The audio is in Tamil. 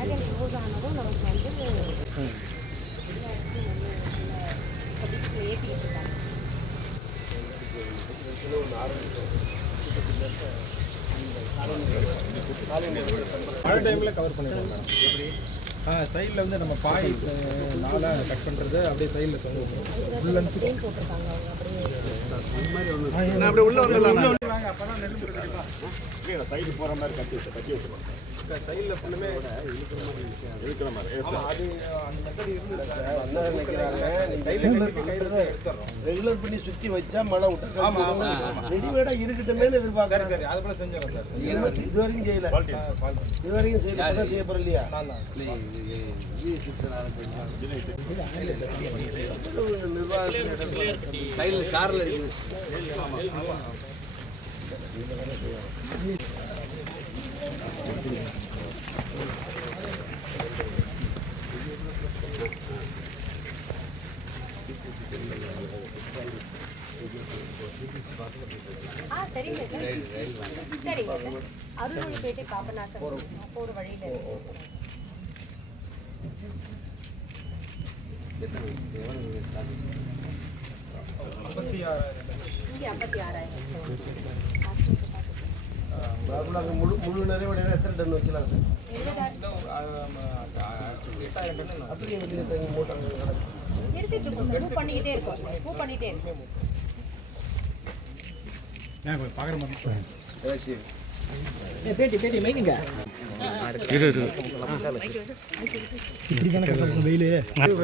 வேகன் க்ளோஸ் ஆனதும் நமக்கு வந்து ஏற்றிட்டு இருக்காங்க. மழை டைமில் கவர் பண்ணிடுவோம் மேடம். எப்படி சைடில் வந்து நம்ம பாய் நாளாக கட் பண்ணுறது அப்படியே சைடில் தொங்க போட்டிருக்காங்க அவங்க அப்படியே உள்ள வந்துடலாம். அப்போ தான் நெல் சைடு போகிற மாதிரி கட்டி வச்சுருவாங்க. சைடில் ஃபுல்லுமே இருக்கிற மாதிரி அது அந்த மெத்தட் இருந்தது ரெகுலர் பண்ணி சுற்றி வச்சா மழை விட்டு ரெடிமேடாக இருக்கட்டுமே எதிர்பார்க்குறேன். சரி அது போல செஞ்சிடறோம் சார். இது வரைக்கும் செய்யல, இது வரைக்கும் செய்ய போகிறோம் இல்லையா? சைடில் சாரில் இருக்குது. சரிங்க சார், சரிங்க சார். அருள்மொழிப்பேட்டை பாபநாசம் போகிற வழியில் இங்கே 56,000. முழு நிறைவடைய எத்தனை டன் வைக்கலாம் சார்? அப்படி எடுத்துட்டு இருக்கோம் சார். மூவ் பண்ணிக்கிட்டே இருக்கோம் சார், மூவ் பண்ணிகிட்டே இருக்கோம். பார்க்குற மாதிரி பேட்டி மைனிங்க வெயிலே அப்படியே